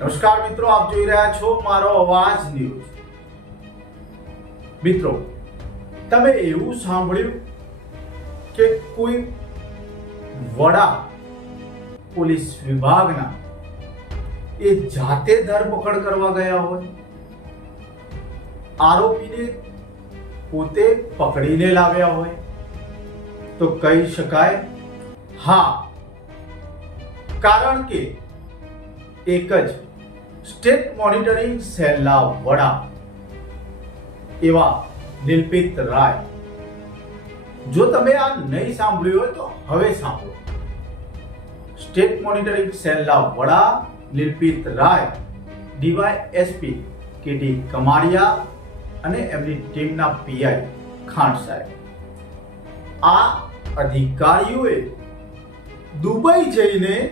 નમસ્કાર મિત્રો, આપ જોઈ રહ્યા છો મારો અવાજ ન્યૂઝ. મિત્રો, તમે એવું સાંભળ્યું કે કોઈ વડા પોલીસ વિભાગના એ જાતે ધરપકડ કરવા ગયા હોય? આરોપીને પોતે પકડીને લાવ્યા હોય? તો કહી શકાય, હા. કારણ કે એક જ. સ્ટેટ મોનિટરિંગ સેલના વડા એવા નિલપિત રાય. જો તમે આ નહીં સાંભળ્યું હોય તો હવે સાંભળો. સ્ટેટ મોનિટરિંગ સેલના વડા Nilpit Rai. DY SP KT Kamadia અને એમની ટીમના પીઆઈ ખાંડ સાહેબ. આ અધિકારીઓએ દુબઈ જઈને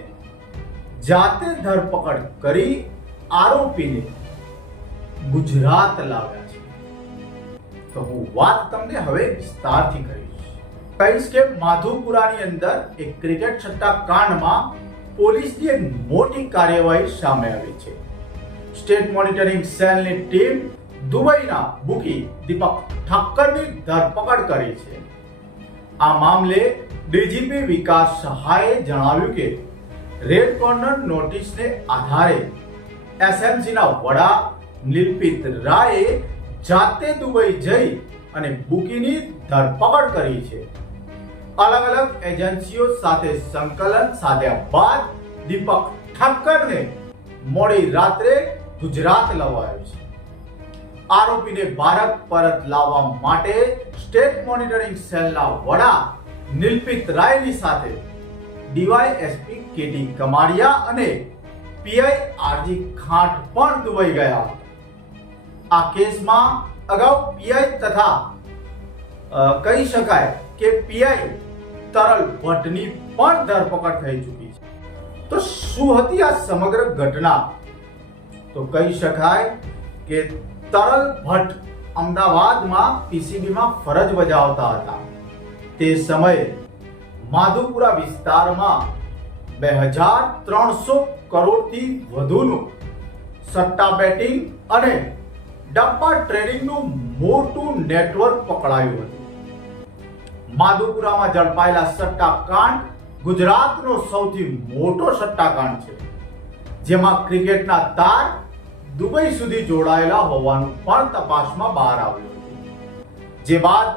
જાતે ધરપકડ કરી આરોપીને ગુજરાત લાવ્યા છે. તો હું વાત તમને હવે વિસ્તારથી કરીશ. કહીશ કે માધુપુરાની અંદર એક ક્રિકેટ સટ્ટા કાંડમાં પોલીસની એક મોટી કાર્યવાહી સામે આવી છે. સ્ટેટ મોનિટરિંગ સેલની ટીમ દુબઈના બુકી દીપક ઠક્કરની ધરપકડ કરી છે. આ મામલે ડીજીપી વિકાસ સહાયે જણાવ્યું કે રેડ કોર્નર નોટિસને આધારે એસએમસીના વડા નિલપિત રાયે જાતે દુબઈ જઈ અને બુકીની ધરપકડ કરી છે. અલગ અલગ એજન્સીઓ સાથે સંકલન સાધ્યા બાદ દીપક ઠક્કરને મોડી રાત્રે ગુજરાત લવાયો છે. આરોપીને ભારત પરત લાવવા માટે સ્ટેટ મોનિટરિંગ સેલના વડા નિલપિત રાયની સાથે ડીવાયએસપી કેટી કમારિયા અને પીઆઈ આરજી ખાંટ પણ દુબઈ ગયા. આ કેસમાં અગાઉ પીઆઈ તથા કહી શકાય કે પીઆઈ તરલ ભટ્ટની પણ ધરપકડ થઈ ચૂકી છે. તો શું હતી આ સમગ્ર ઘટના? તો કહી શકાય કે તરલ ભટ્ટ અમદાવાદમાં પીસીબીમાં ફરજ બજાવતા હતા. તે સમયે માધુપુરા વિસ્તારમાં બે હજાર ત્રણસો કરોડથી વધુનું સટ્ટા બેટિંગ અને ડબ્બા ટ્રેડિંગનું મોટું નેટવર્ક પકડાયું હતું. માધુપુરામાં ઝડપાયેલા સટ્ટાકાંડ ગુજરાતનો સૌથી મોટો સટ્ટાકાંડ છે, જેમાં ક્રિકેટના તાર દુબઈ સુધી જોડાયેલા હોવાનું પણ તપાસમાં બહાર આવ્યું જે બાદ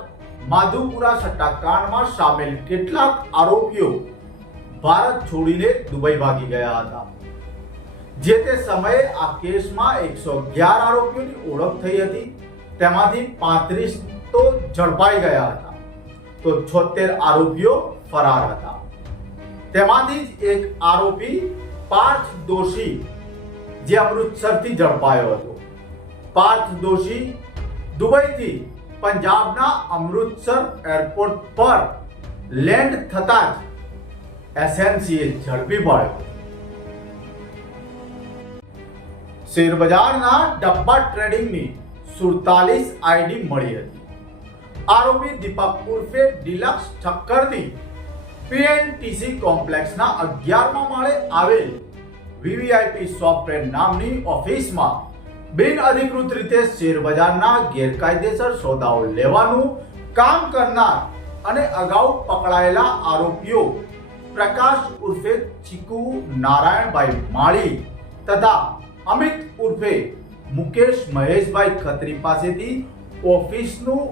માધુપુરા સટ્ટાકાંડમાં સામેલ કેટલાક આરોપીઓ ભારત છોડીને દુબઈ ભાગી ગયા હતા. જે તે સમયે આ કેસમાં એકસો અગિયાર આરોપીઓની ઓળખ થઈ હતી. તેમાંથી પાંત્રીસ તો ઝડપાઈ ગયા હતા. તો છોતેર આરોપીઓ ફરાર હતા. તેમાંથી જ એક આરોપી પાર્થ દોશી, જે અમૃતસરથી ઝડપાયો હતો. પાર્થ દોશી દુબઈથી પંજાબના અમૃતસર એરપોર્ટ પર લેન્ડ થતાં જ એસએનસીએ ઝડપી પાડ્યો. શેરબજારના ડબ્બા ટ્રેડિંગની સુડતાલીસ આઈડી મળી હતી. આરોપી દીપક ઉર્ફે ડિલક્સ ઠક્કરની પીએનટીસી કોમ્પ્લેક્સના અગિયારમા માળે આવેલ વીવીઆઈપી સોફ્ટવેર નામની ઓફિસમાં બિન અધિકૃત રીતે શેરબજારના ગેરકાયદેસર સોદાઓ લેવાનું કામ કરનાર અને અગાઉ પકડાયેલા આરોપીઓ પ્રકાશ ઉર્ફે ચીકુ નારાયણભાઈ માળી તથા અમિત ઉર્ફે મુકેશ મહેશભાઈ ખત્રી પાસેથી ઓફિસનું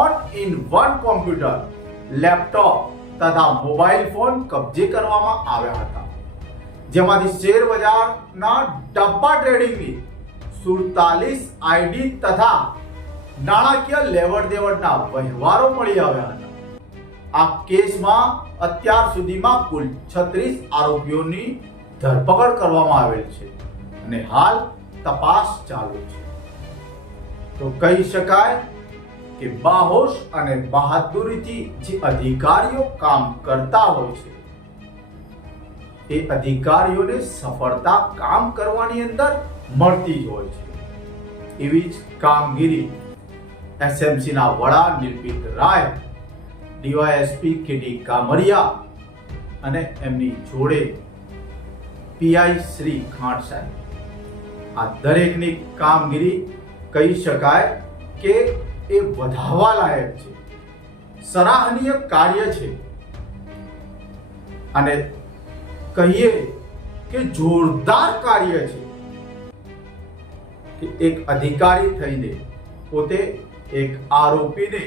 all in one computer, laptop તથા મોબાઈલ ફોન કબજે કરવામાં આવ્યા હતા. જેમાંથી શેર બજારના ડબ્બા ટ્રેડિંગની સુડતાલીસ આઈડી તથા નાણાકીય લેવડ દેવડના વહેવારો મળી આવ્યા હતા. આ કેસમાં અત્યાર સુધીમાં કુલ છત્રીસ આરોપીઓની ધરપકડ કરવામાં આવેલ છે અને હાલ તપાસ ચાલુ છે. તો કહી શકાય કે બાહોશ અને બહાદુરીથી જે અધિકારીઓ કામ કરતા હોય છે, એ અધિકારીઓને સફળતા કામ કરવાની અંદર મળતી જ હોય છે. એવી જ કામગીરી એસએમસીના વડા નિર્ભિત રાય, ડીવાયએસપી કેડી કામરિયા અને એમની જોડે પીઆઈ શ્રી ખાંટ સાહેબ. આ દરેકની કામગીરી કહી શકાય કે એ વધાવવા લાયક છે. સરાહનીય કાર્ય છે. અને કહીએ કે જોરદાર કાર્ય છે. એક અધિકારી થઈને પોતે એક આરોપીને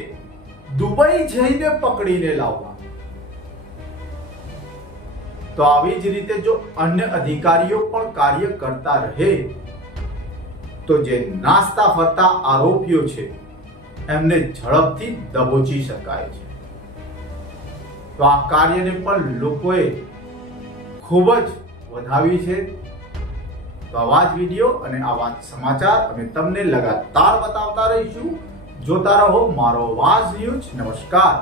દુબઈ જઈને પકડીને લાવવા. તો આવી જ રીતે જો અન્ય અધિકારીઓ પણ કાર્ય કરતા રહે, તો જે નાસ્તા ફરતા આરોપીઓ છે, એમને ઝડપથી દબોચી શકાય છે. તો આ કાર્યને પણ લોકોએ ખૂબ જ વધાવી છે. તો આવા જ વીડિયો અને આવા જ સમાચાર અમે તમને લગાતાર બતાવતા રહીશું. જોતા રહો મારો વાજ ન્યૂઝ. નમસ્કાર.